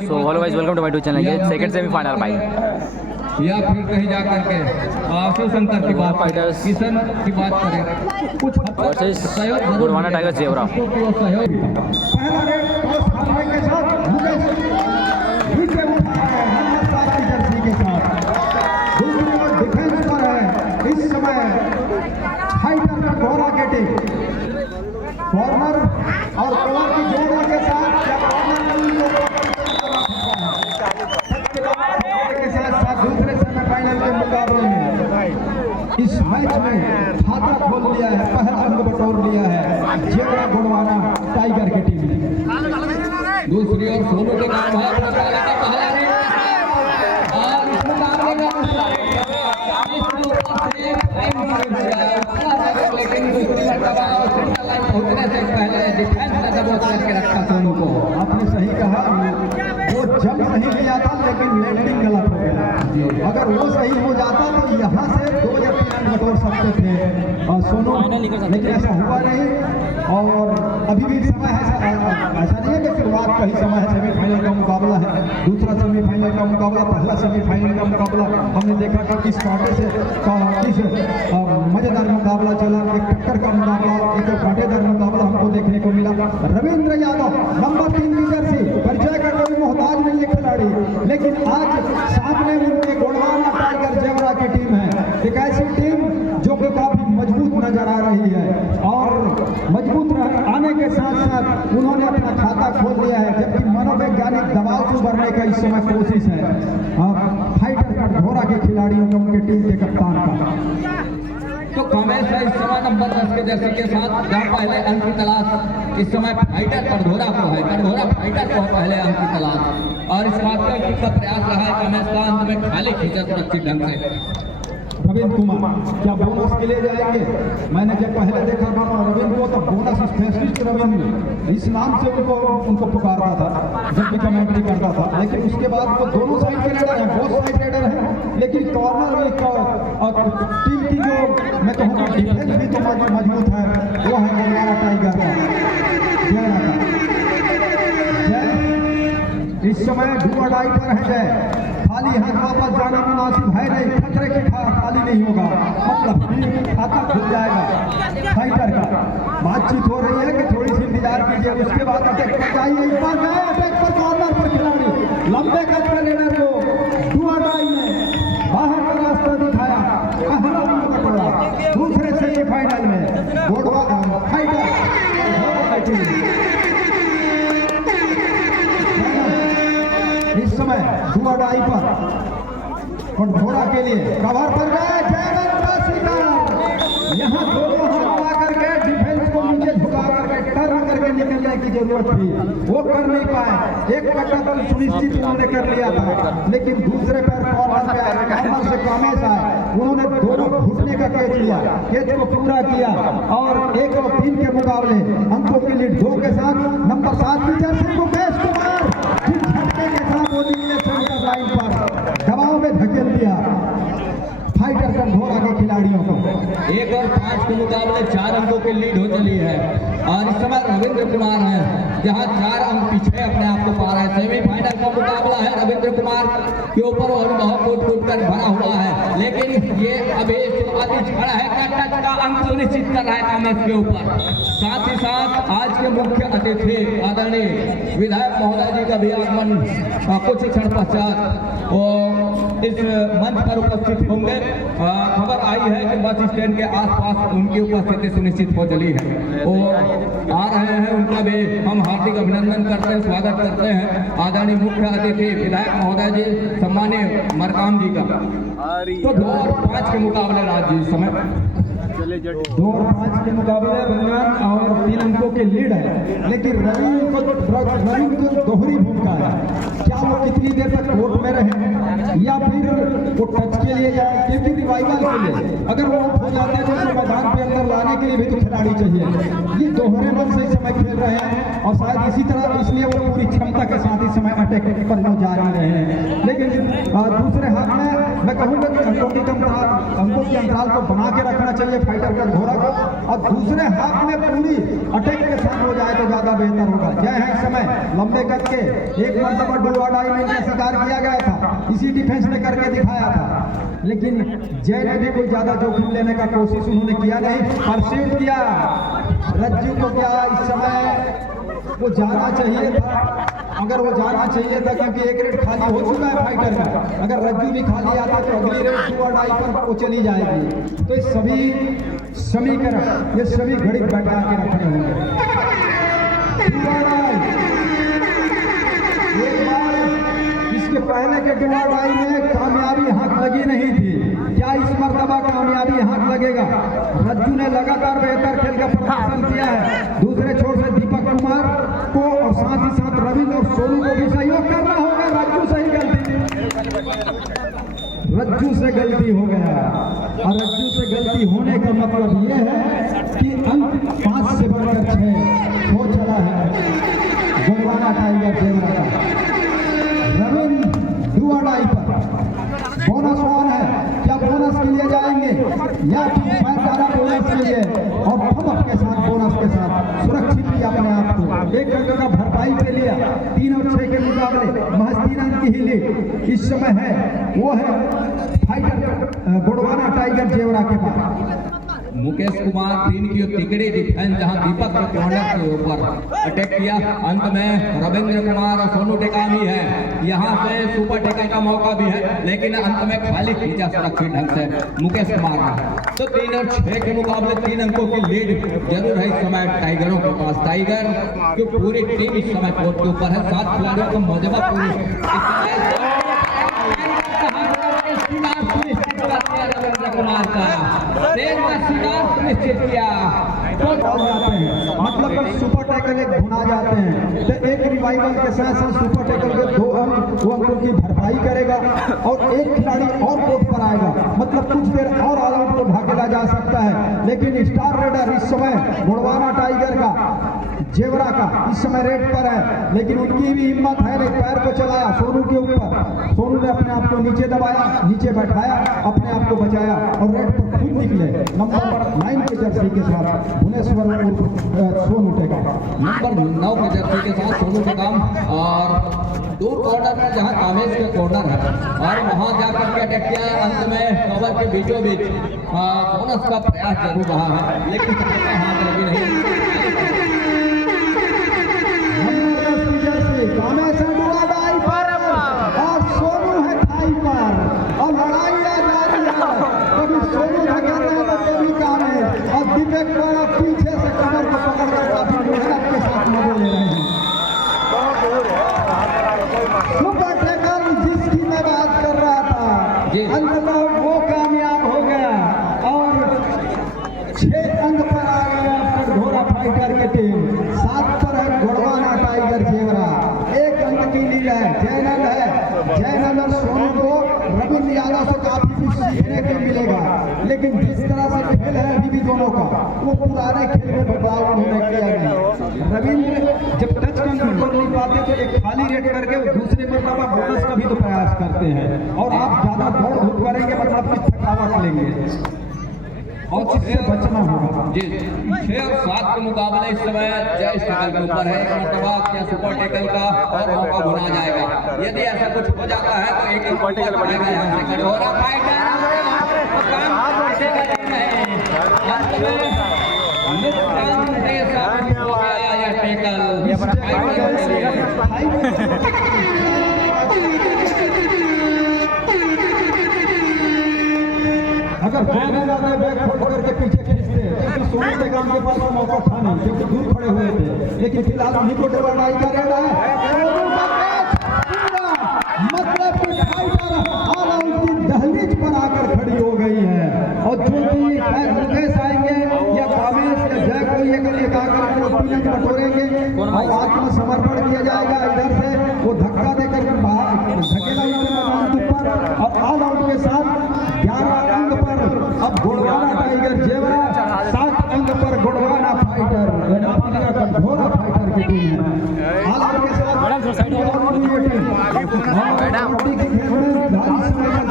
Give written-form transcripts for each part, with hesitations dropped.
So hello guys, welcome to my YouTube channel. ये second semifinal भाई, या फिर कहीं जा करके शिवशंकर की बात, फाइटर्स किशन की बात करें, कुछ वर्सेस गोंडवाना टाइगर जेवरा। सहयोग पहला रेड टॉस हारने के साथ मुकेश नीचे उठा है नंबर 7 की जर्सी के साथ। दूसरी ओर डिफेंस पर है इस समय फाइटर का घोड़ा के टीम। कॉर्नर और कवर की जोड़ों के साथ दूसरे सेमीफाइनल के मुकाबले में इस मैच में खाता खोल लिया है, पहला अंक बटोर लिया है जेवरा गोंडवाना टाइगर की टीम ने। दूसरी ओर सोनू के नाम है अपना पहला का पहला रेड, और इस मुकाबले में लेकिन दूसरी मरतबा सेंटर लाइन पहुंचने से पहले डिफेंस ने दबोच करके रखा सोनू को। आपने सही कहा, वो जंप सही लिया था लेकिन लैंडिंग गलत हो गया। अगर वो सही हो जाता तो यहाँ से 2 या 3 अंक बटोर सकते थे सोनू, लेकिन ऐसा हुआ नहीं। और अभी भी समय है, ऐसा नहीं है कि शुरुआत का ही समय है। सेमीफाइनल का मुकाबला है, दूसरा सेमीफाइनल का मुकाबला, पहला सेमीफाइनल का मुकाबला हमने देखा कि किस कांटे से किस मजेदार मुकाबला चला, एक टक्कर का मुकाबला, एक कांटेदार मुकाबला हमको देखने को मिला। रविंद्र यादव नंबर 3 की जर्सी, परिचय का कोई मोहताज नहीं है खिलाड़ी, लेकिन आज सामने उनके गोंडवाना टाइगर जेवरा की टीम है। एक ऐसी टीम जो कि काफी मजबूत नजर आ रही है, और मजबूत आने के साथ साथ उन्होंने अपना खाता खोल लिया है, जबकि मनोवैज्ञानिक दबाव से उभरने का इस समय कोशिश है फाइटर का घोड़ा के खिलाड़ियों का, उनके टीम के कप्तान का। तो कमेश है इस समय नंबर 10 के जर्सी के साथ, जहाँ पहले अंक की तलाश इस समय फाइटर कटघोरा को है, कटघोरा फाइटर को पहले अंक की तलाश, और इस बात का प्रयास रहा है कमेश का अंत में खाली खींचा सुरक्षित ढंग से। रविंद्र कुमार क्या बोनस के लिए जाएंगे? मैंने जब पहले देखा था रविंद्र को, तो बोनस स्पेशलिस्ट रविंद्र इस नाम से उनको पुकारता था जब भी कमेंट्री करता था। लेकिन उसके बाद वो दोनों साइड के रेडर हैं, बोथ साइड रेडर हैं, लेकिन कॉर्नर में टीम की जो मैं कहूँगा डिफेंस भी तो मजबूत है, वो है गोंडवाना टाइगर का जेवरा का। इस समय डू और डाई पर है जय, खाली हाथ वापस जाना मुनासिब है नहीं, खतरे के खाली नहीं होगा, मतलब खाता खुल जाएगा फाइटर का। बातचीत हो रही है कि थोड़ी सी इंतजार कीजिए, उसके बाद अटैक पर जाइए। इस बार गए अटैक पर, कॉर्नर पर खिलाड़ी लंबे कद के रेडर को डू और डाई में बाहर का रास्ता दिखाया, पहला अंक बटोरा। दूसरे सेमीफाइनल में गोंडवाना फाइटर इस समय दुआडाई पर घोड़ा के लिए कवर पर गए जयवंत का शिकार। यहाँ दोनों हाथ लगा करके डिफेंस को नीचे झुका करके टर्न करके निकलने की जरूरत थी, वो कर नहीं पाए। एक कट्टा तो सुनिश्चित उन्होंने कर लिया था, लेकिन दूसरे पैर कॉर्नर से कमेश आए, उन्होंने दोनों घुटने का कैच लिया, कैच को पूरा किया, और 1 और 3 के मुकाबले अंकों की लीड 2 के साथ नंबर 7 की जर्सी मुकेश कुमार झटके के साथ सेंटर लाइन पर दबाव में धकेल दिया फाइटर कटघोरा के खिलाड़ियों को। 1 और 5 के मुकाबले 4 अंकों की लीड हो चली है, और इस समय रविंद्र कुमार है जहां 4 अंक पीछे अपने आप को पा रहे हैं। सेमीफाइनल का मुकाबला है, रविंद्र कुमार के ऊपर और बहुत कूट कर भरा हुआ है, लेकिन ये अभी शुरुआती छड़ा है, टच का अंक सुनिश्चित कर रहा है कमेश के ऊपर। साथ ही साथ आज के मुख्य अतिथि आदरणीय विधायक महोदय जी का भी आगमन कुछ क्षण पश्चात इस मंच पर उपस्थित होंगे। खबर आई है कि बस स्टैंड के आसपास उनकी उपस्थिति सुनिश्चित हो चली है, वो आ रहे हैं, उनका भी हम हार्दिक अभिनंदन करते हैं, स्वागत करते हैं आदरणीय मुख्य अतिथि विधायक महोदय जी सम्मानीय मरकाम जी का। तो 2 और 5 के मुकाबले राज्य इस समय 2 और 5 के मुकाबले बंगाल और 3 अंकों के लीड है, लेकिन रवि को दोहरी भूमिका है। क्या वो कितनी देर तक कोर्ट में रहे या फिर वो टच के लिए जाए, क्योंकि रिवाइवल के लिए अगर वो हो जाते हैं तो मैदान पे अंदर लाने के लिए भी तो खिलाड़ी चाहिए। ये दोहरे मन से इस समय खेल रहे हैं, और शायद इसी तरह इसलिए वो पूरी क्षमता के साथ इस समय अटैक पर जारी रहे हैं। लेकिन दूसरे हाथ में मैं कहूँगा कि अंकों के अंतराल को बना के रखना चाहिए फाइटर का घोड़ा को, और दूसरे हाथ में पूरी अटैक के साथ हो जाए तो ज्यादा बेहतर होगा। जय है इस समय लंबे कद के एक मरतबा डू और डाई में इनका शिकार किया गया था, इसी डिफेंस ने करके दिखाया था, लेकिन जय ने भी कोई ज्यादा जोखिम लेने का कोशिश उन्होंने किया नहीं, परस्यूट किया। रज्जू को क्या इस समय वो जाना चाहिए था, अगर वो जाना चाहिए था, क्योंकि एक रेट खाली हो चुका है फाइटर का, अगर रज्जू भी खाली आता तो अगली रेट डू और डाई पर वो चली जाएगी। तो ये सभी समीकरण, ये सभी गणित बैठा के रखने होंगे। एक बार इसके पहले के डू और डाई में कामयाबी हाथ लगी नहीं थी, क्या इस मरतबा कामयाबी हाथ लगेगा? रज्जू ने लगातार बेहतर खेल का प्रदर्शन किया है, दूसरे छोर से दीपक कुमार को और साथ ही साथ रविंद्र और सोनू को भी सहयोग करना होगा। रज्जू से ही रज्जू से गलती हो गया, और रज्जू से गलती होने का मतलब ये है कि अंक 5 से बढ़कर 6 हो चला है गोलवाना टाइगर जेवरा का। रविंद्र डू और डाई पर बोनस वन है, क्या बोनस के लिए जाएंगे या फिर ज्यादा बोनस के लिए और धमक के साथ बोनस के साथ सुरक्षित किया अपने आप को, एक अंक का भरपाई के लिए 3 और 6 के मुकाबले महज 3 अंक की ही लीड इस समय है, वो है फाइटर गोडवाना टाइगर जेवरा के पास। मुकेश कुमार 3 की तिकड़ी डिफेंस जहां दीपक के कॉर्नर के ऊपर अटैक किया, अंत में रविंद्र कुमार और सोनू टेकामी है, यहां से सुपर टेकल का मौका भी है, लेकिन अंत में खाली खींचा सुरक्षित ढंग से मुकेश कुमार ने। तो 3 और 6 के मुकाबले 3 अंकों की लीड जरूर है इस समय टाइगरों के पास। टाइगर की पूरी टीम इस समय कोर्ट के ऊपर है, 7 खिलाड़ियों का मजबा पूरी रविंद्र कुमार का सुनिश्चित किया। जाते हैं मतलब सुपर टैकल एक भुना जाते हैं, तो एक रिवाइवल के साथ साथ सुपर टैकल के 2 अंक वो अंकों की भरपाई करेगा और एक खिलाड़ी और कोर्ट पर आएगा, मतलब कुछ देर और ऑल आउट को ढकेला जा सकता है। लेकिन स्टार रेडर इस समय गोडवाना टाइगर का जेवरा का इस समय रेड पर है, लेकिन उनकी भी हिम्मत है नहीं, पैर को चलाया सोनू के ऊपर, सोनू ने अपने आप को नीचे दबाया, नीचे बैठाया, अपने आप को बचाया और रेड पर खुद निकले नंबर 9 के जर्सी के साथ भुवनेश्वर सोनू टेकाम, नंबर 9 के जर्सी के साथ सोनू टेकाम, और दूर कॉर्नर में जहां कामेश के कॉर्नर है और वहां जाकर के अटैक किया, अंत में कवर के बीचों बीच बोनस का प्रयास जरूर रहा है, लेकिन सफलता हाथ लगी नहीं। कामेश डुआ डाई पर और सोनू है थाई पर, और लड़ाई जारी है, कभी सोनू धकेल रहे हैं तो कभी कामेश, और दीपक द्वारा पीछे से कमर को पकड़कर काफी मेहनत के साथ मजे ले रहे हैं। सुपर टैकल जिसकी मैं बात कर रहा था अंततः वो कामयाब हो गया और 6 अंक पर आ गया घोड़ा फाइटर की टीम, 7 पर है गोडवाना टाइगर जेवरा, 1 अंक की लीड है। जयनंद है, जयनंद और सोनू को रविंद्र यादव से काफी कुछ सीखने को मिलेगा, लेकिन जिस तरह से खेल है अभी भी दोनों का, वो पुराने खेल में बदलाव उन्होंने किया नहीं। रविंद्र जब टच कंट्रोल कर नहीं पाते तो एक खाली रेड करके दूसरे मरतबा बोनस का भी तो प्रयास करते हैं, और आप ज्यादा दौड़ धूप करेंगे मतलब कुछ थकावट लेंगे और उससे बचना होगा। जी 6 और 7 के मुकाबले इस समय जय स्टेकल के ऊपर है, एक मरतबा क्या सुपर टेकल का और मौका भुना जाएगा, यदि ऐसा कुछ हो जाता है तो एक सुपर टेकल बढ़ेगा यहाँ से कठोरा फाइटर अगर बैक फोल्ड करके पीछे खींचते, क्योंकि सोनू टेकाम के पास मौका था नहीं, क्योंकि दूर खड़े हुए थे, लेकिन फिलहाल उन्हीं को डबल का रेड है, मतलब कि फाइटर ऑल आउट की दहलीज पर आकर खड़ी हो गई है, और जो भी मुकेश आएंगे या कामेश या जय कोई एक आकर ओपिनियन बटोरेंगे और आत्मसमर्पण किया जाएगा, इधर से वो धक्का देकर बाहर धकेला मैदान के ऊपर, और ऑल आउट के साथ 11 अंक पर अब गोडवाना टाइगर जेवरा, 7 अंक पर गोडवाना फाइटर कठोरा फाइटर की टीम है। ऑल आउट के साथ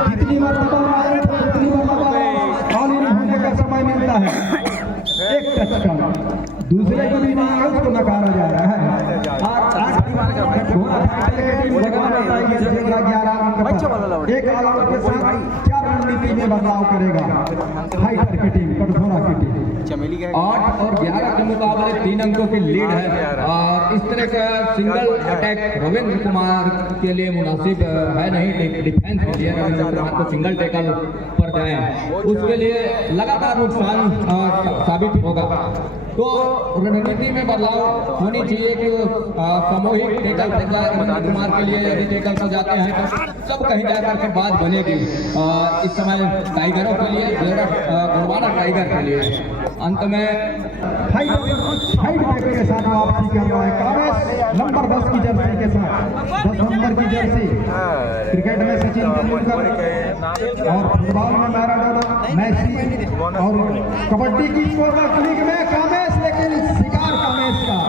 जितनी जितनी मरतबा आए तो उतनी मरतबा ऑल इन होने का समय मिलता है। एक टच कम, दूसरे को भी नहीं है उसको नकारा जा रहा है। एक आउट के साथ क्या रणनीति में बदलाव करेगा फाइटर की टीम, कटघोरा की टीम। 8 और 11 के मुकाबले 3 अंकों की लीड है और इस तरह का सिंगल अटैक रविंद्र कुमार के लिए मुनासिब है नहीं। डिफेंस के लिए रविंद्र कुमार को सिंगल टैकल पर जाए उसके लिए लगातार नुकसान साबित होगा। तो रणनीति में बदलाव होनी चाहिए कि सामूहिक टैकल पर जाए रविंद्र कुमार के लिए। यदि टैकल पर जाते हैं तो सब कहीं जाकर के बात बनेगी। इस समय टाइगरों के लिए, गोंडवाना टाइगर के लिए अंत में फाइट बैक के साथ वापसी कर रहा है कामेश, नंबर 10 की जर्सी के साथ। 10 नंबर की जर्सी। क्रिकेट में सचिन तेंदुलकर और फुटबॉल में मैराडोना, मेसी और कबड्डी की स्पोर्ट्स लीग में कामेश, लेकिन शिकार कामेश का।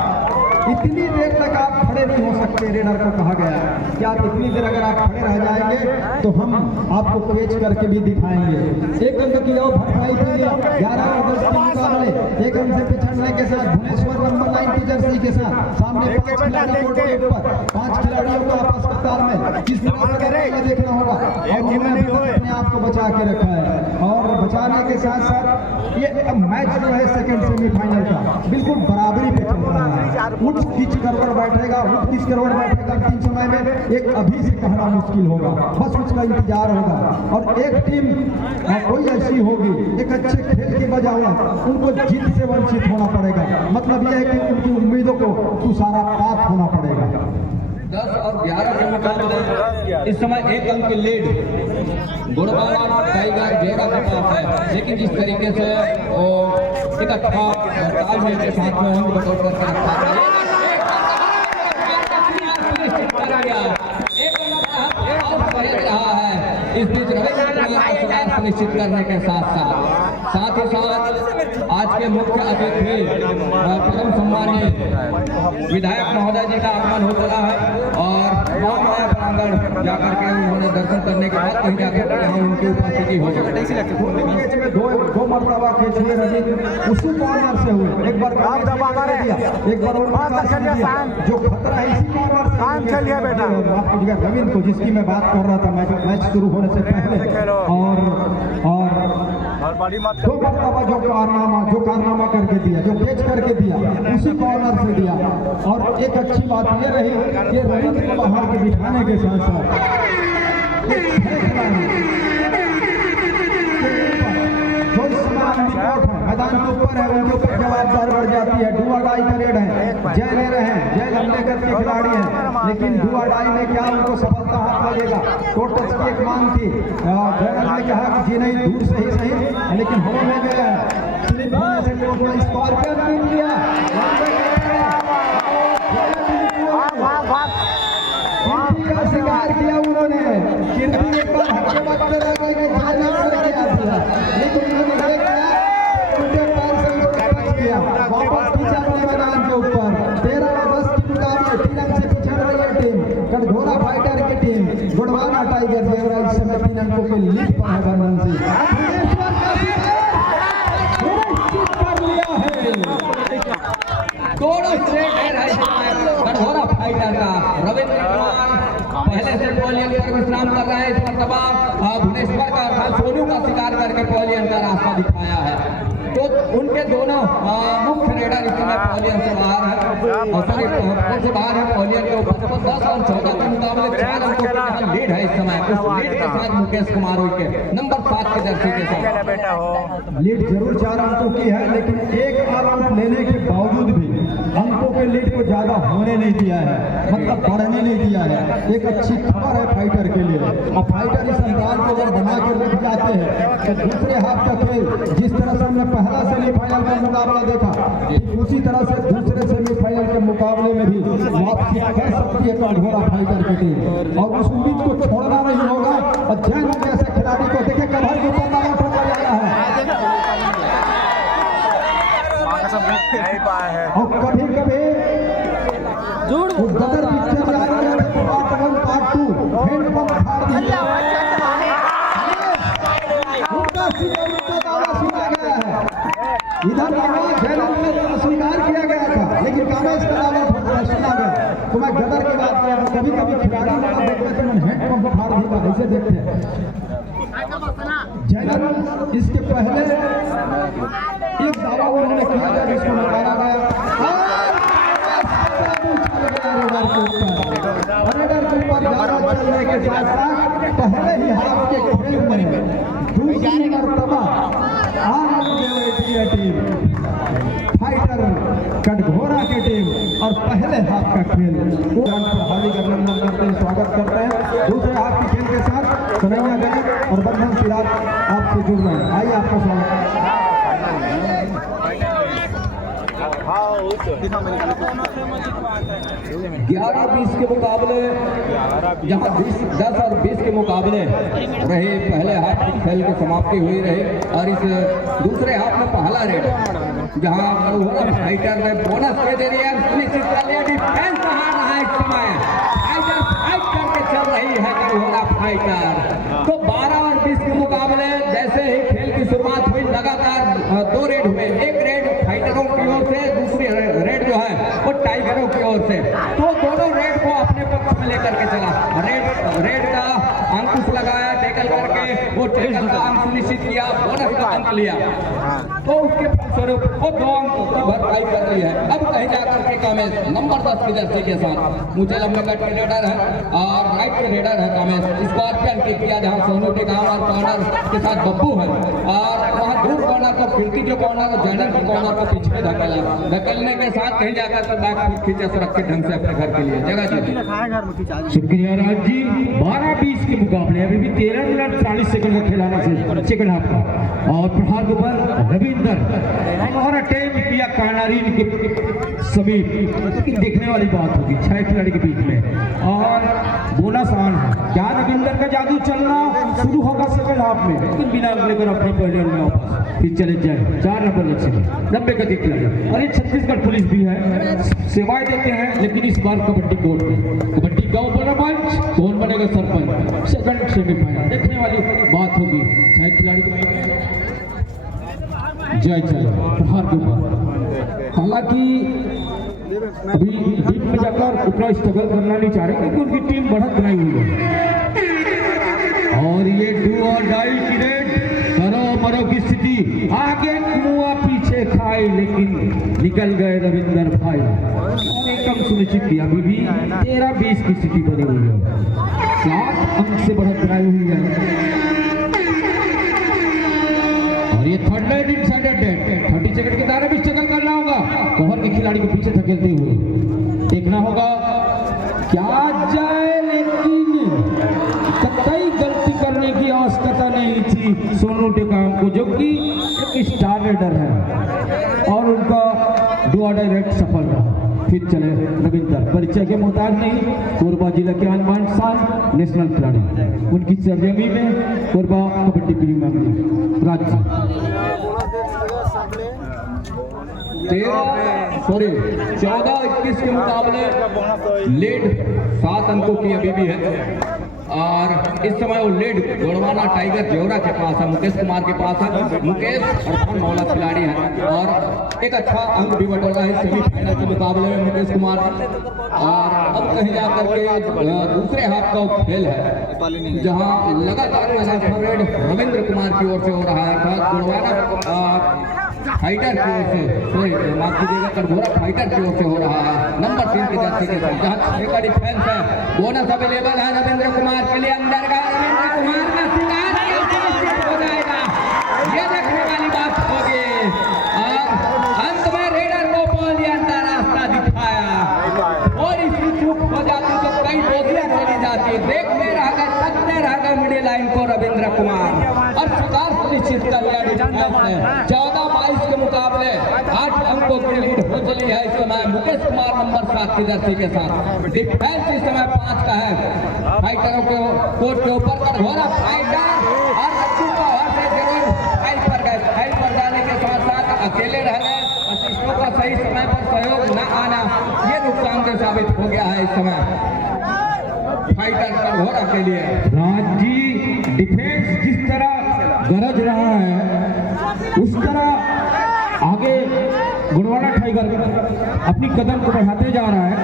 इतनी देर तक आप खड़े नहीं हो सकते, रेडर को कहा गया है कि आप इतनी देर अगर आप खड़े रह जाएंगे तो हम आपको पेच करके भी दिखाएंगे। एक अंक की और भरपाई के लिए 11 और 10 के मुकाबले एक अंक से पिछड़ने के साथ भुवनेश्वर नंबर 9 की जर्सी के साथ सामने 5 खिलाड़ी कोर्ट के ऊपर, 5 खिलाड़ियों को आपस कतार में किस तरह से देखना होगा और उन्होंने अपने आप को बचा के रखा है। और बचाने के साथ साथ ये मैच जो है सेकंड सेमीफाइनल का बिल्कुल बराबरी पे चल रहा है। उठ खींच कर बैठेगा, उठ खींच कर बैठेगा। 3 समय में एक अभी से कहना मुश्किल होगा, बस उसका इंतजार होगा। और एक टीम कोई ऐसी होगी, एक अच्छे खेल के बजाय उनको जीत से वंचित होना पड़ेगा। मतलब यह है कि उनकी उम्मीदों को तुषारा पात होना पड़ेगा। 10 और 11 के मुकाबले इस समय 1 अंक की लीड गोंडवाना टाइगर जेरा के पास है। लेकिन जिस तरीके से वो एक अच्छा तालमेल के साथ में अंक बटोर करके रखा है, रहा है। इस बीच रविंद्र कुमार को सुधार सुनिश्चित करने के साथ ही साथ आज के मुख्य अतिथि परम सम्मानीय विधायक महोदय जी का आगमन हो चला है और राममाया प्रांगण जाकर के उन्होंने दर्शन करने के बाद कहीं जाकर यहाँ उनकी उपस्थिति हो गई। दो मरतबा खेच लिए रवि उसी कॉर्नर से हुए, एक बार आप दबा दिया, एक बार जो खतरा है इसी कॉर्नर से काम चलिए बेटा। रविंद्र को जिसकी मैं बात कर रहा था मैच शुरू होने से पहले, और दो मरतबा जो कारनामा करके दिया, जो कैच करके दिया उसी कॉर्नर से दिया। और एक अच्छी बात ये रही कि रविंद्र को बाहर के बिठाने के साथ साथ जो इस समय मैदान के ऊपर है उनके ऊपर जवाबदारी बढ़ जाती है। डू और डाई का रेड है, जय ले रहे हैं, जय लंबेकर के खिलाड़ी हैं, लेकिन डू और डाई में क्या उनको सफलता हाथ लगेगा। टोटस की एक मांग थी, जनरल ने कहा कि जी नहीं दूर से ही सही, लेकिन हवा में गया है, स्लिप होने से टोटल स्कॉर्पियन नहीं किया। का शिकार किया उन्होंने, कीर्ति एक बार हटके बगते रह गए कि खाना कर गया था, लेकिन उन्होंने ये किया उनके पैर से उसको टच किया, वापस खींचा अपने मैदान के ऊपर। 13 और 10 के मुकाबले 3 अंक से पिछड़ रही है टीम कटघोरा फाइटर की टीम। गोंडवाना टाइगर जेवरा इस समय 3 अंकों के लीड पर है। बर्नन सिंह दोनों स्ट्रेट है कटघोरा फाइटर का। रविंद्र कुमार पहले से पॉलियन पर विश्राम कर रहा है। इस मरतबा भुवनेश्वर का अर्थात सोनू का शिकार करके पॉलियन का रास्ता दिखाया है। तो उनके दोनों मुख्य रेडर इस समय पॉलियन से बाहर है और से बाहर है पॉलियन के ऊपर। 10 और 14 के मुकाबले 4 अंकों की लीड है इस समय। उस लीड के साथ मुकेश कुमार के नंबर 7 के जर्सी के साथ लीड जरूर 4 अंकों की है, लेकिन एक आउट लेने के बावजूद भी अंकों के लीड को ज्यादा होने नहीं दिया है, मतलब बढ़ने नहीं दिया है। एक अच्छी खबर है फाइटर के लिए। और फाइटर इस अंतराल को जब बना के रख जाते हैं तो दूसरे हाफ का खेल जिस तरह से हमने पहला सेमीफाइनल का मुकाबला देखा, उसी तरह से दूसरे सेमीफाइनल के मुकाबले में भी वापसी कर सकती है कटघोरा फाइटर की टीम। और उस उम्मीद को छोड़ना नहीं होगा। और जैन जैसे खिलाड़ी को देखे कवर के ऊपर लगा ठोका जाता है और कभी कभी Gadar picture part 1 part 2 hand pump फाड़ दिया। कभी कभी खिलाड़ी वाला देखते हैं हैंड पंप फाड़ भी कर ऐसे देखते हैं। जैनब इसके पहले एक दावा उन्होंने किया जब इसको निकाला गया रेडर के ऊपर ज्यादा चलने के साथ साथ पहले ही हाफ के खेल में दूसरी मरतबा टीम फाइटर कटघोरा की टीम और पहले हाफ का खेल हार्दिक अभिनंदन करते हैं, स्वागत करते हैं। दूसरे हाफ के खेल के साथ कन्हैया गणित और बंधन सिराज आपसे जुड़ रहे हैं। आइए आपका स्वागत। 11-20 के मुकाबले जहां 10 और 20 के मुकाबले रहे, पहले हाफ की खेल की समाप्ति हुई रही और इस दूसरे हाफ में पहला रेड जहां फाइटर ने बोनस दे दिया, सुनिश्चित कर लिया, डिफेंस हार रहा है इस समय, फाइटर फाइट करके चल रही है कटघोरा फाइटर। तो 12 और 20 के मुकाबले जैसे ही खेल की शुरुआत हुई लगातार 2 रेड हुए, एक रेड फाइटरों की ओर से, दूसरी रेड जो है वो टाइगरों की ओर से। तो दोनों रेड को अपने पक्ष में लेकर के चला, रेड का अंकुश लगाया टैकल करके, वो टैकल का अंक सुनिश्चित किया, बोनस का अंक लिया, तो उसके फलस्वरूप वो 2 अंक की भरपाई कर रही है। अब कहीं जाकर के कामेश नंबर 10 की जर्सी के साथ मुझे लंबे कट के रेडर है और राइट के रेडर है कामेश, स्कॉर्पियन किक किया जहां सोनू टिकाम और कॉर्नर के साथ बब्बू है और वहां दूर कॉर्नर को खिड़की जो कॉर्नर और जैनर की कॉर्नर को पीछे धकेलने के साथ कहीं जाकर के बैक फुट खींचे सुरक्षित ढंग से अपने घर के लिए जगह जी। शुक्रिया राज जी। 12-20 के मुकाबले अभी भी 13 मिनट 40 सेकंड का खेलाना से सेकंड हाफ का और प्रहार के ऊपर रविंदर और अटैक किया कानारीन के समीप, लेकिन देखने वाली बात होगी 6 खिलाड़ी के बीच में और बोनस ऑन है। क्या रविंदर का जादू चलना शुरू होगा सेकंड हाफ में, लेकिन बिना लेकर अपने पहले वापस फिर चले जाए 4 नंबर लक्ष्य में 90 का खिलाड़ी। अरे छत्तीसगढ़ पुलिस भी है, सेवाएं देते हैं, लेकिन इस बार कबड्डी कोर्ट में कबड्डी का ओपनर मंच कौन बनेगा सरपंच, सेकंड सेमीफाइनल देखने वाली बात होगी। 6 खिलाड़ी के जय जय प्रहार के ऊपर। हालांकि अभी डीप में जाकर उतना स्ट्रगल करना नहीं चाह रहे क्योंकि उनकी टीम बढ़त बनाई हुई है और ये डू और डाई की रेड करो मरो की स्थिति, आगे कुआ पीछे खाए, लेकिन निकल गए रविंदर भाई और एक अंक सुनिश्चित किया। अभी भी 13-20 की स्थिति बनी हुई है, 7 अंक से बढ़त बनाई हुई है और ये थर्ड लाइन इनसाइडेड डेड 30 सेकंड के दायरे में स्ट्रगल करना होगा, कोहर के खिलाड़ी को पीछे धकेलते हुए देखना होगा क्या जाए, लेकिन कतई गलती करने की आवश्यकता नहीं थी सोनू टेकाम को, जो कि एक स्टार रेडर है और उनका डू और डाई रेड सफल रहा। फिर चले रविंदर, परिचय के मोहताज नहीं, कोरबा जिला के अनमान शान नेशनल खिलाड़ी, उनकी सरजमी में कोरबा कबड्डी प्रीमियर लीग राज्य 14-21 के मुकाबले लीड 7 अंकों की अभी भी है और इस समय वो लीड गोड़वाना टाइगर जेवरा के पास है, मुकेश कुमार के पास है। मुकेश और मौला खिलाड़ी हैं और एक अच्छा अंक भी बटोर रहा है सेमीफाइनल के मुकाबले में मुकेश कुमार। और अब कहीं जाकर के दूसरे हाफ का खेल है जहां लगातार रेड रविंद्र कुमार की ओर से हो रहा है, अर्थात गोड़वाना फाइटर की ओर से, सॉरी माफ कीजिएगा कटघोरा फाइटर की ओर से हो रहा है नंबर 3 की जर्सी के साथ, जहां 6 का डिफेंस है, बोनस अवेलेबल है रविंद्र कुमार के लिए, अंदर का रविंद्र कुमार का शिकार हो जाएगा, ये देखने वाली बात होगी और अंत में रेडर को पॉलियन का रास्ता दिखाया और इसकी चूक हो जाती तो कई बोलियां बोली जाती, देखते रह गए तकते रह गए मिडिल लाइन को रविंद्र कुमार और शिकार सुनिश्चित कर लिया डिफेंस ने। 14-22 के मुकाबले 8 अंकों की लीड हो चली है इस समय मुकेश कुमार नंबर 7 की जर्सी के साथ। डिफेंस इस समय 5 का है, फाइटरों के कोर्ट के ऊपर कटघोरा फाइटर और रज्जू कोहर से जरूर फाइल पर गए, फाइल पर जाने के साथ साथ अकेले रह गए, असिस्टों का सही समय पर सहयोग न आना ये नुकसानदेह साबित हो गया है इस समय फाइटर कटघोरा के लिए। राज जी, डिफेंस जिस तरह गरज रहा है उस तरह आगे गोड़वाना टाइगर अपनी कदम को बढ़ाते जा रहा है।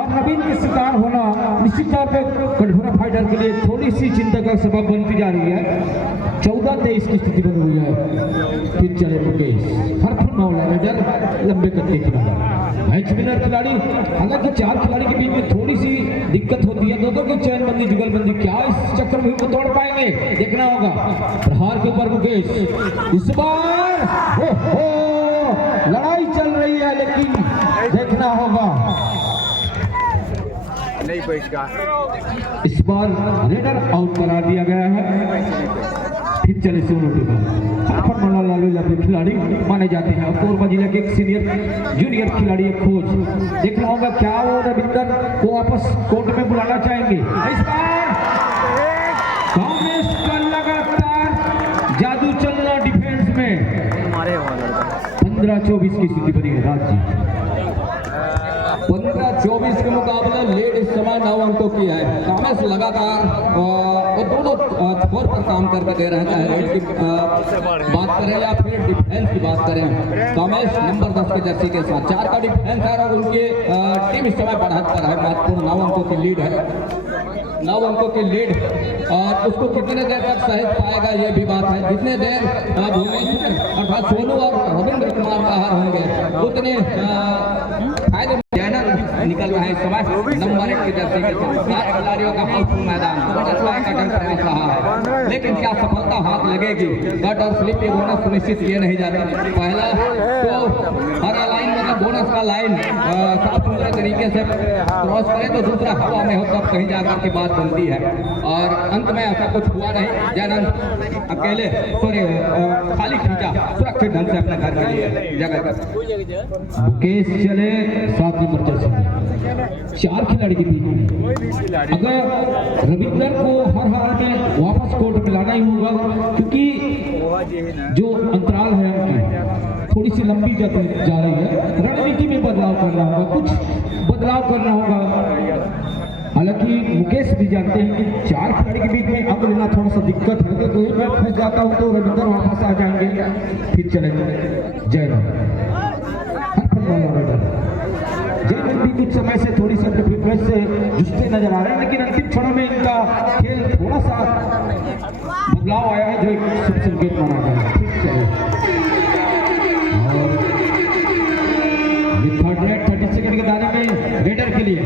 अब नवीन के शिकार होना निश्चित तौर पे कटघोरा फाइटर के लिए थोड़ी सी चिंता का सबब बनती जा रही है। 14-23 की स्थिति बनी हुई है। फिर चले मुकेश, हरफन मौला रेडर, लंबे कद के खिलाड़ी, मैच विनर खिलाड़ी। हालांकि 4 खिलाड़ी के बीच में थोड़ी सी दिक्कत होती है, दोनों की चैनबंदी जुगलबंदी क्या इस चक्कर में तोड़ पाएंगे, देखना होगा। प्रहार के ऊपर मुकेश, इस बार लड़ाई चल रही है, लेकिन देखना होगा इस बार रेडर आउट करा दिया गया है। फिर चले सोनू टिपा, लालू खिलाड़ी माने जाते हैं। कोरबा जिले के एक सीनियर जूनियर खिलाड़ी है खोज, देखना होगा क्या वो रविंदर को वापस कोर्ट में बुलाना चाहेंगे। इस बार कांग्रेस का लगातार जादू चलना डिफेंस में। 15-24 की स्थिति बनी है राज्य। 15-24 के मुकाबले लीड इस समय 9 अंकों की है। कामेश लगातार वो दोनों छोर पर काम करके दे रहे हैं, लीड की बात करें या फिर डिफेंस की बात करें। कामेश नंबर 10 के जर्सी के साथ 4 का डिफेंस है और उनकी टीम इस समय बढ़त पर है। महत्वपूर्ण 9 अंकों की लीड है, 9 अंकों की लीड। और उसको कितने देर तक सहेज पाएगा ये भी बात है। जितने देर भुवनेश्वर अर्थात सोनू और रविंद्र कुमार बाहर होंगे उतने फायदे निकल रहा है इस समय। नंबर 1 की जर्सी के साथ 7 खिलाड़ियों का हाउसफुल मैदान का डर प्रयास रहा है, लेकिन क्या सफलता हाथ लगेगी? कट और स्लिप की बोनस सुनिश्चित किए नहीं जाते। पहला तो हरा लाइन मतलब बोनस का लाइन साफ सुथरे तरीके से क्रॉस करे तो दूसरा हवा में हो तब कहीं जाकर की बात बनती है। और अंत में ऐसा कुछ हुआ नहीं, जयनंद अकेले खाली खींचा सुरक्षित ढंग से अपने घर के लिए जगह। मुकेश चले 7 नंबर जर्सी में 4 खिलाड़ी के बीच में। अगर रविंदर को हर हाल में वापस कोर्ट में लाना ही होगा, क्योंकि जो अंतराल है उनकी थोड़ी सी लंबी जा रही है। रणनीति में बदलाव करना होगा, कुछ बदलाव करना होगा। हालांकि मुकेश भी जानते हैं कि 4 खिलाड़ी के बीच में अब लेना थोड़ा सा दिक्कत है, तो मैं फंस जाता हूं तो रविंदर वापस आ जाएंगे। फिर चलेंगे जयराम, जयराम भी कुछ समय से थोड़ी सी अपने फिटनेस से जुझते नजर आ रहे हैं, लेकिन अंतिम क्षणों में इनका खेल थोड़ा सा बदलाव आया है जो एक शुभ संकेत माना गया है। ठीक है, और ये थर्ड रेड 30 सेकंड के दायरे में रेडर के लिए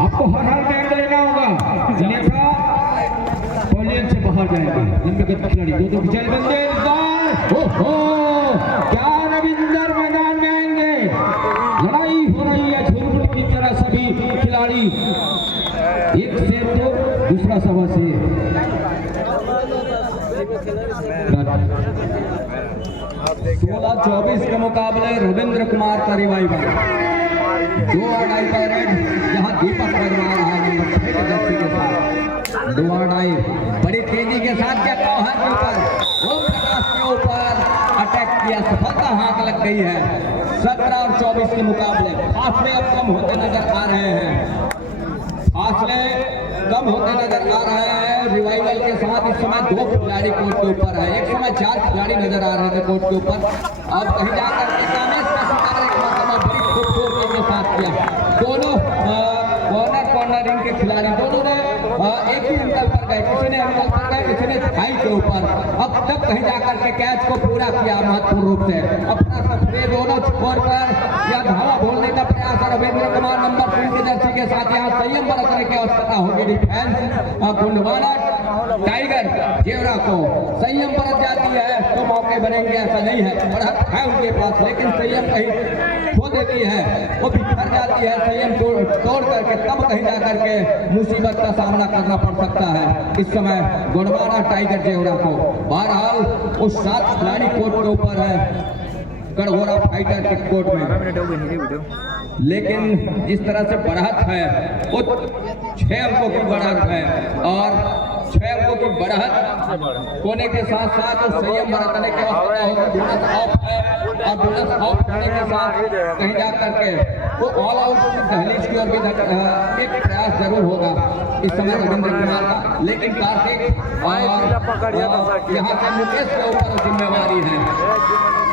आपको हर हाल में एंगल लेना होगा, अन्यथा पॉलियन से बाहर जाएंगे। लंबे कद खिलाड़ी दो विजय बंदे, क्या रविंदर मैदान में आएंगे? लड़ाई हो रही है झुरमुट की तरह, सभी खिलाड़ी एक शेर तो दूसरा सवा शेर। 16-24 के मुकाबले रविंद्र कुमार का रिवाइवल 2 अढ़ाई का रेड, यहाँ दीपक बजवा रहा है नंबर 6 के जर्सी के साथ। 2 अढ़ाई बड़ी तेजी के साथ क्या कौहर के ऊपर ओम प्रकाश के ऊपर अटैक किया, सफलता हाथ लग गई है। 17 और 24 के मुकाबले फासले अब कम होते नजर आ रहे हैं, फासले कम होते नजर आ रहे हैं। रिवाइवल के साथ इस समय 2 खिलाड़ी कोर्ट के ऊपर है, एक समय 4 खिलाड़ी नजर आ रहे थे कोर्ट के ऊपर। अब कहीं जाकर के कामेश का शिकार एक मरतबा बड़ी खूबसूरती के साथ किया। दोनों कॉर्नर रिंग के खिलाड़ी दोनों ने एक ही अंकल पर गए, किसी ने अंकल पर गए, किसी ने थाई के ऊपर। अब तक कहीं जाकर के कैच को पूरा किया महत्वपूर्ण रूप से। अपना सबसे दोनों छोर पर या धावा बोलने का प्रयास है रविंद्र कुमार नंबर 3 के जर्सी के साथ। यहाँ संयम बरतने की आवश्यकता होगी। डिफेंस गुंडवाना टाइगर जेवरा को संयम बरत जाती है तो मौके बनेंगे, ऐसा नहीं है, बढ़त है उनके पास, लेकिन संयम कहीं खो देती है, वो बिखर जाती है। संयम तोड़ करके तब कहीं जाकर के मुसीबत का सामना करना पड़ सकता है। इस समय गुणवाना टाइगर जेवरा को बहरहाल उस 7 खिलाड़ी कोर्ट के ऊपर है कटघोरा फाइटर के कोर्ट में, लेकिन जिस तरह से बढ़त है वो 6 अंकों की बढ़त है। और 6 अंकों की बढ़त होने के साथ साथ संयम बरतने की आवश्यकता होगी। बोनस ऑफ है और बोनस ऑफ होने के साथ कहीं जा करके वो ऑल आउट दहलीज की ओर भी एक प्रयास जरूर होगा इस समय रविंद्र कुमार का, लेकिन कार्तिक और यहाँ के मुकेश के ऊपर जिम्मेवारी है।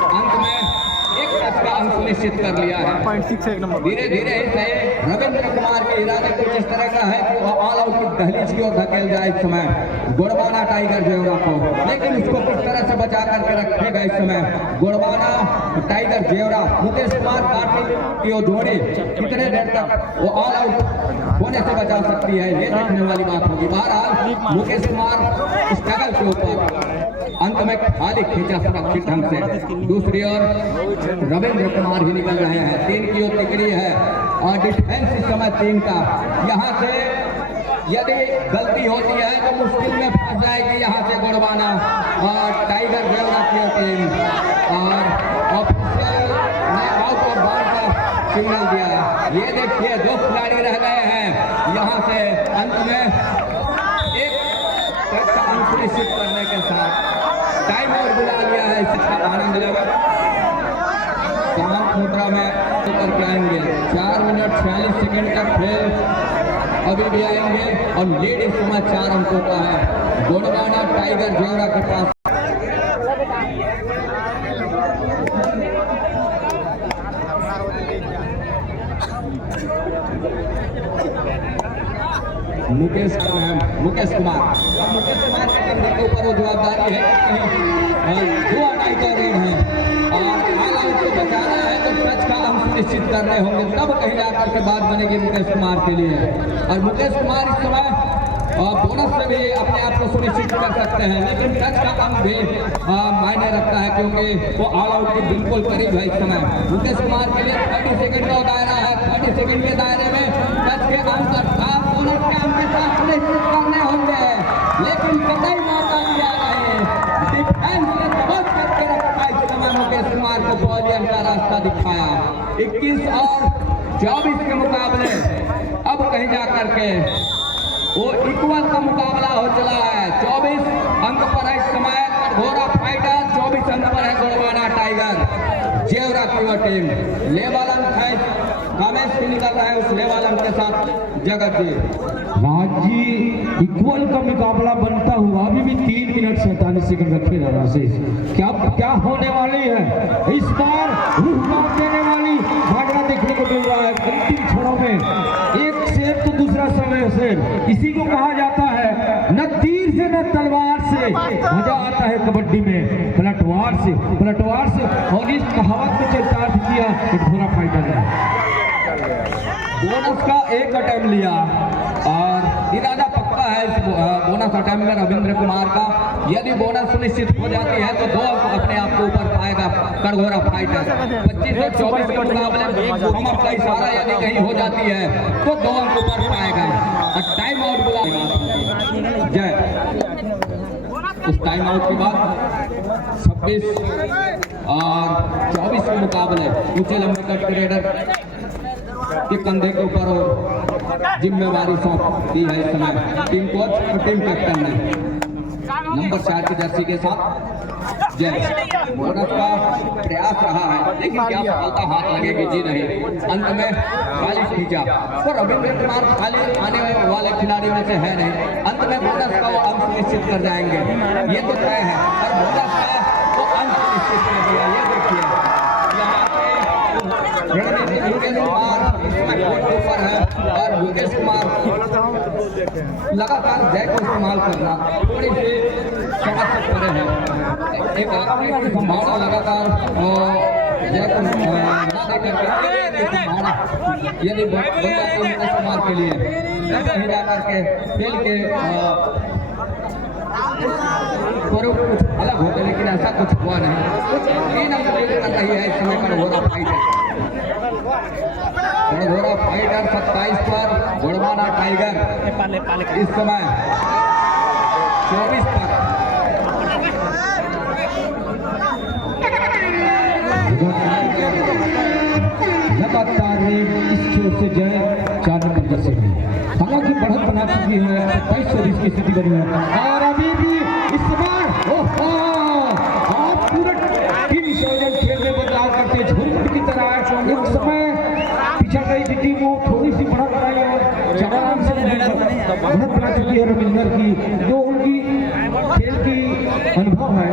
अंत में एक टच का अंक सुनिश्चित कर लिया है। धीरे धीरे इसे रविंद्र कुमार के इरादे कुछ इस तरह का है कि वो ऑल आउट की दहलीज की ओर धकेल जाए इस समय गुड़वाना टाइगर जेवरा को, लेकिन उसको किस तरह से बचा करके रखेगा इस समय गुड़वाना टाइगर जेवरा। मुकेश कुमार कार्तिक की वो जोड़ी कितने देर तक वो ऑल आउट होने से बचा सकती है, ये देखने वाली बात होगी। बहरहाल मुकेश कुमार स्ट्रगल के ऊपर अंत में खाली खींचा सुरक्षित ढंग से। दूसरी ओर रविंद्र कुमार ही निकल रहे हैं, 3 की ओर टिकरी है और डिफेंस इस समय 3 का। यहाँ से यदि गलती होती है तो मुश्किल में फंस जाएगी यहाँ से गुड़वाना और टाइगर जेवरा की टीम। और ऑफिशियल ने आउट ऑफ बाउंड का सिग्नल दिया है। ये देखिए 2 खिलाड़ी रह गए हैं यहाँ से। अंत में एक अंक सुनिश्चित करने के साथ टाइम और बुला लिया है, इसका आनंद लेगा। शांत मुद्रा में करके आएंगे। 4 मिनट 46 सेकंड का खेल अभी भी आएंगे और लीड इस समय 4 अंकों का है गुड़वाना टाइगर जेवरा के पास। मुकेश कुमार के कंधे के ऊपर वो जवाबदारी है। 2 आनाई का रेड है और ऑल आउट को बचाना है तो टच का अंक सुनिश्चित करने होंगे, तब कहीं जाकर के बात बनेगी मुकेश कुमार के लिए। और मुकेश कुमार इस समय बोनस से भी अपने आप को सुनिश्चित कर सकते हैं, लेकिन टच का अंक भी मायने रखता है क्योंकि वो ऑल आउट के बिल्कुल करीब है इस समय। मुकेश कुमार के लिए 30 सेकंड का दायरा है। 30 सेकंड के दायरे में टच के अंक बोनस के अंक के साथ सुनिश्चित करने होंगे, लेकिन कतई मौका दिया नहीं। डिफेंस ने दबक करके रखा इस समय मुकेश कुमार को पॉलियन का रास्ता दिखाया। 21 और 24 के मुकाबले अब कहीं जा करके वो इक्वल का मुकाबला हो चला है। 24 अंक पर है इस समय कठघोरा फाइटर, 24 अंक पर है गुड़वाना टाइगर जेवरा की वो टीम। लेवल अंक है कामेश भी निकल रहा है उस लेवल अंक के साथ जगत जी। राजी इक्वल का मुकाबला बनता हुआ अभी भी 3 मिनट 47 सेकंड रखे जा रहा। क्या होने वाली है इस बार रूह मार देने वाली घटना देखने को मिल रहा है। अंतिम क्षणों में एक शेर तो दूसरा समय शेर, इसी को कहा जाता है न तीर से न तलवार से मजा आता है कबड्डी में, पलटवार से। और इस कहावत में चरितार्थ किया कठघोरा फाइटर ने। बोनस का एक अटैम्प्ट लिया और इरादा पक्का है इस बोनस अटैम्प्ट में रविंद्र कुमार का। यदि बोनस सुनिश्चित हो जाती है तो 2 अंक अपने आप को ऊपर पाएगा कठघोरा फाइटर। 25 और 24 के मुकाबले कमर का इशारा यदि कहीं हो जाती है तो 2 अंक ऊपर पाएगा और टाइम आउट बुलाएगा जय। उस टाइम आउट के बाद 26 और 24 के मुकाबले ऊंचे लंबे कट रेडर के कंधे के ऊपर जिम्मेवारी सौंप दी है इस समय टीम कोच और टीम कैप्टन ने नंबर 4 की जर्सी के साथ जय। बोनस का प्रयास रहा है लेकिन क्या सफलता हाथ लगेगी जी नहीं। अंत में 40 खींचा तो रविंद्र कुमार खाली आने वाले खिलाड़ियों में से है नहीं। अंत में बोनस का वो अंक सुनिश्चित कर जाएंगे, ये तो तय है। और बोनस का वो अंक सुनिश्चित कर दिया। ये देखिए ऊपर है और मुकेश कुमार लगातार जय को इस्तेमाल करना थोड़ी सी समझ से परे है। एक संभावना लगातार जय को ना दे करके संभावना यदि बन जाती है मुकेश कुमार के लिए कहीं जाकर के खेल के स्वरूप कुछ अलग होते, लेकिन ऐसा कुछ हुआ नहीं। 3 अंक लीड कर रही है इस समय कठघोरा फाइटर। कठघोरा फाइटर 27 पर गुड़वाना टाइगर इस समय 24 पर। लगातार इस छोर से जय 4 नंबर जैसे हालांकि बढ़त बना चुकी है। 27 की स्थिति बनी है और अभी भी इस बार पूरा टीम खेल में बदलाव करते झुरमुट की तरह एक समय पिछड़ रही थी टीम वो थोड़ी सी बढ़त बनाई और जवान से बढ़त बना चुकी है रविंदर की, जो उनकी खेल की अनुभव है।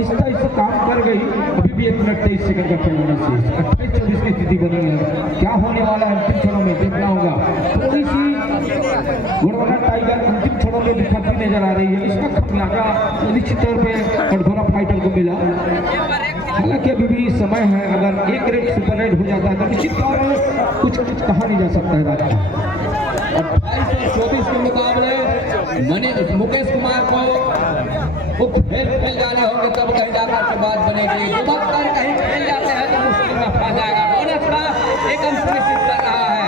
ऐसा काम कर गई, अभी भी 1 मिनट 23 सेकंड का खेल होना चाहिए। 28-24 की स्थिति बनी है, क्या होने वाला है अंतिम क्षणों में देखना होगा। थोड़ी सी गोंडवाना टाइगर अंतिम क्षणों में बिखरती नजर आ रही है, इसका खमियाजा निश्चित तौर पे कटघोरा फाइटर को मिला। हालांकि अभी भी समय है, अगर एक रेड सुपर रेड हो जाता है तो निश्चित तौर पर कुछ कहा नहीं जा सकता है। 28-24 के मुकाबले मुकेश कुमार को खेल जाने होंगे तब कहीं जाकर के बात बनेगी। कर कहीं खेल जाते हैं तो मुश्किल में फंस जाएगा। बोनस का एक अंक सुनिश्चित कर रहा है,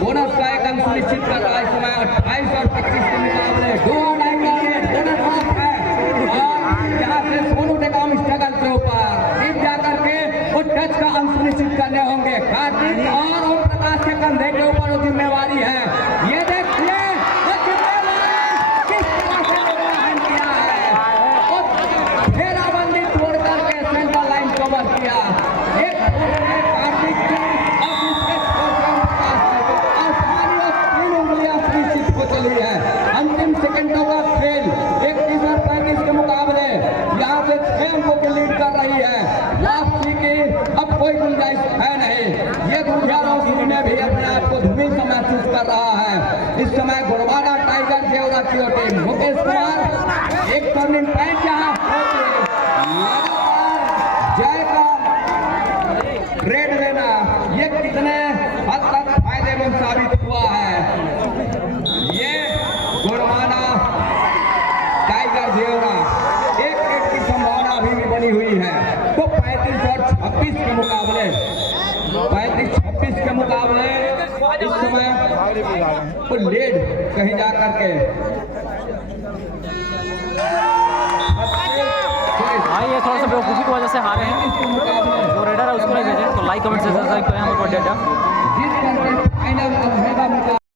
बोनस का एक अंक सुनिश्चित कर रहा है। इस समय 28 और 25 के मुकाबले बोनस है और यहाँ से सोनू टेकॉम स्ट्रगल के ऊपर जीत जाकर के वो टच का अंक सुनिश्चित करने होंगे। कार्तिक और ओम प्रकाश के कंधे के ऊपर वो जिम्मेवारी है। ये देखिए वो जिम्मेवारी किस तरह से निर्वहन किया है और घेराबंदी तोड़ करके सेंट्रल लाइन कवर किया। एक कार्तिक की और दूसरे ओम प्रकाश की आसानी और 3 उंगलियां सुनिश्चित हो चली है। अंतिम सेकंडों का खेल 31 और 35 के मुकाबले यहाँ से 6 अंकों की लीड कर रही है। वापसी की अब कोई गुंजाइश है नहीं। ये दूसरा रोशनी में भी अपने आप को धुमिल सा महसूस कर रहा है। इस समय गोंडवाना टाइगर जेवरा की टीम मुकेश कुमार एक टर्निंग पॉइंट यहाँ जय का रेड लेना ये कितने हद तक फायदेमंद साबित हुआ है। ये गोंडवाना टाइगर जेवरा एक रेड की संभावना अभी भी बनी हुई है। तो 35 और 26 के मुकाबले 35-26 के मुकाबले इस समय तो लेड कहीं जा करके हाँ, ये थोड़ा सा बेवकूफ़ी की वजह से हारे हैं। जो रेडर है उसको नहीं भेजें, तो लाइक कमेंट से सब्सक्राइब करें हमारे डेटा। जीत करके फाइनल